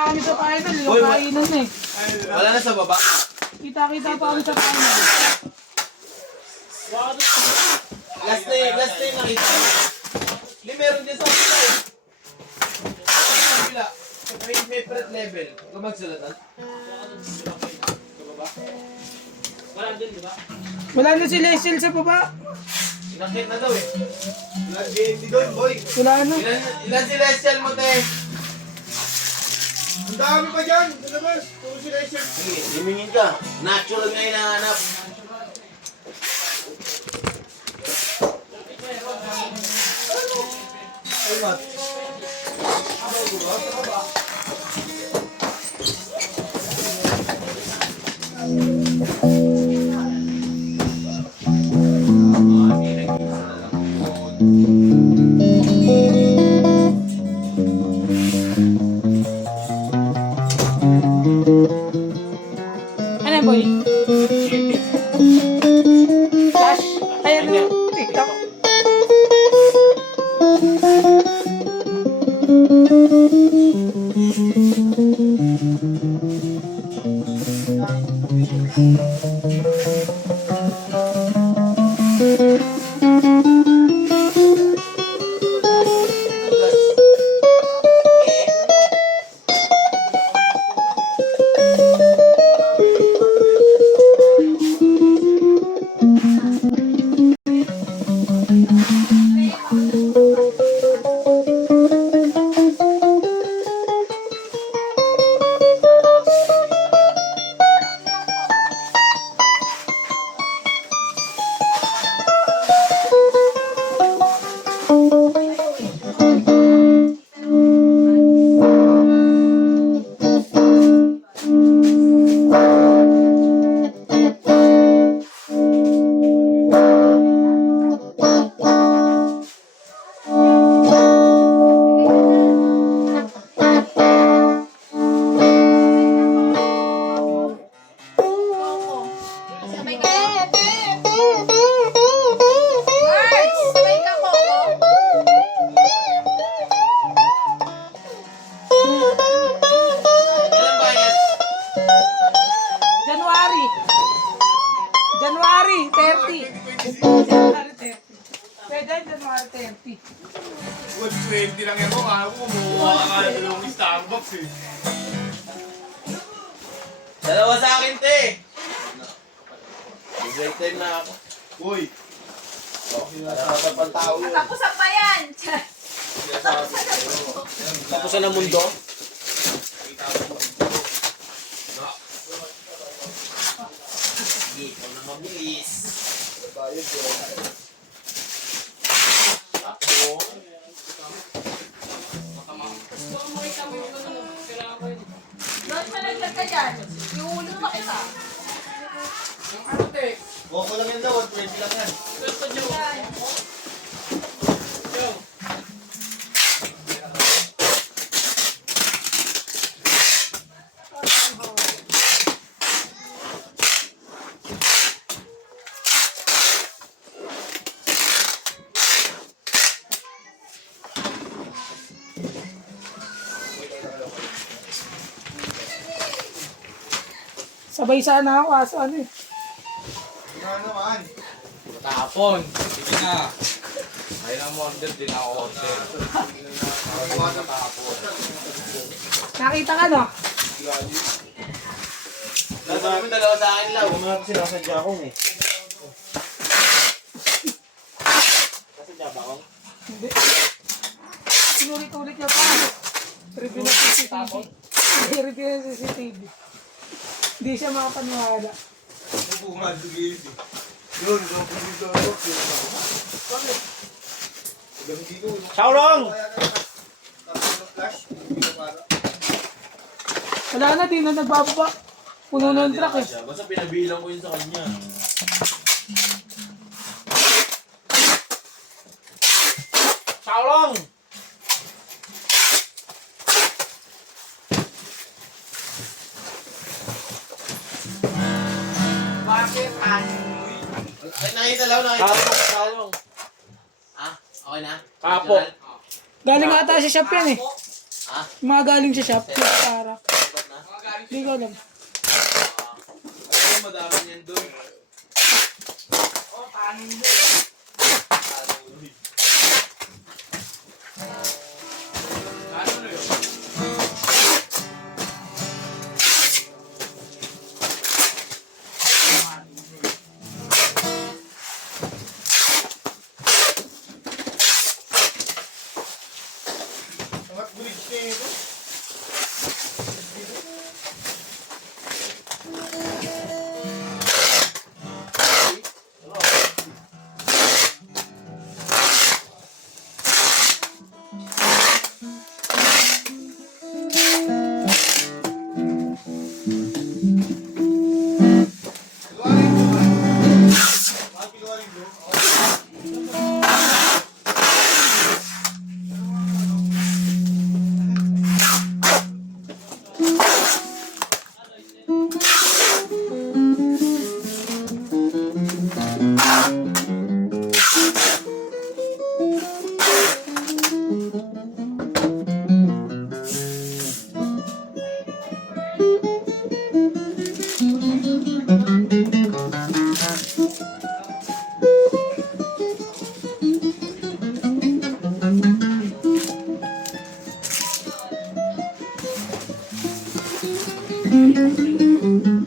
Kami sa final, yung kainan na eh. Wala na sa baba. Kita-kita pa kami sa final. Last na yung nakita mo. Hindi, meron din sa kapila eh. Sa kapila. May threat level. Kung magsulatan. Sa baba. Wala din, di ba? Wala na si Lesel sa baba. Inakit na daw eh. Ilan game doon, boy. Wala na. Ilan si Lesial mo, te? Ang dami pa dyan! Nalabas! Puro sila yung shirt. Sige, limingin ka. Natural nga yung nahanap. Ay, mat. Ano yan, boy? Flash? Ay, ano? TikTok? January 30. January 30. Pwede January 30. 120 lang yan ko. Ako kumuha ka na dalawang Starbucks eh. Dalawa sa akin, te. Break time na ako. Uy! Nakakapag pang tao yun. Tapusan pa yan! Tapusan ng mundo. Sige, ikaw na mabilis. Ako. Doon malaglag ka dyan. Iuulo pa kita. Boko lang yan daw, 120 lang yan. Sabay sana ako, aso ano eh. Ano naman? Matapon. Sige na. Ay na mo order din ako order. Matapon. Nakita ka no? Nasa namin dalawa sa akin lang. Mga sinasadya ako eh. Kasadya ba ako? Hindi. Sinulit-ulit niya pa. Review na CCTV. Review na CCTV. Hindi siya makapaniwala. Ang pumadugin eh. Yun, yung pagiging Starbucks yun. Bakit? Hindi ko. Shaolong! Flash, hindi ko para. Wala na, di na nagbababa. Puno na yung truck eh. Basta pinabilang ko yun sa kanya. Shaolong! Bakit? Ay, nakita lang, nakita lang. Shaolong. Ah, okay na? Kapo. Galing ata sa shop yan eh. Ah, Mga galing sa shop, para. Dapat na. Hindi ko alam. Ano madami niyan doon. Angat bridge na ito. Kiluarin mo ba? Kiluarin mo? Thank you.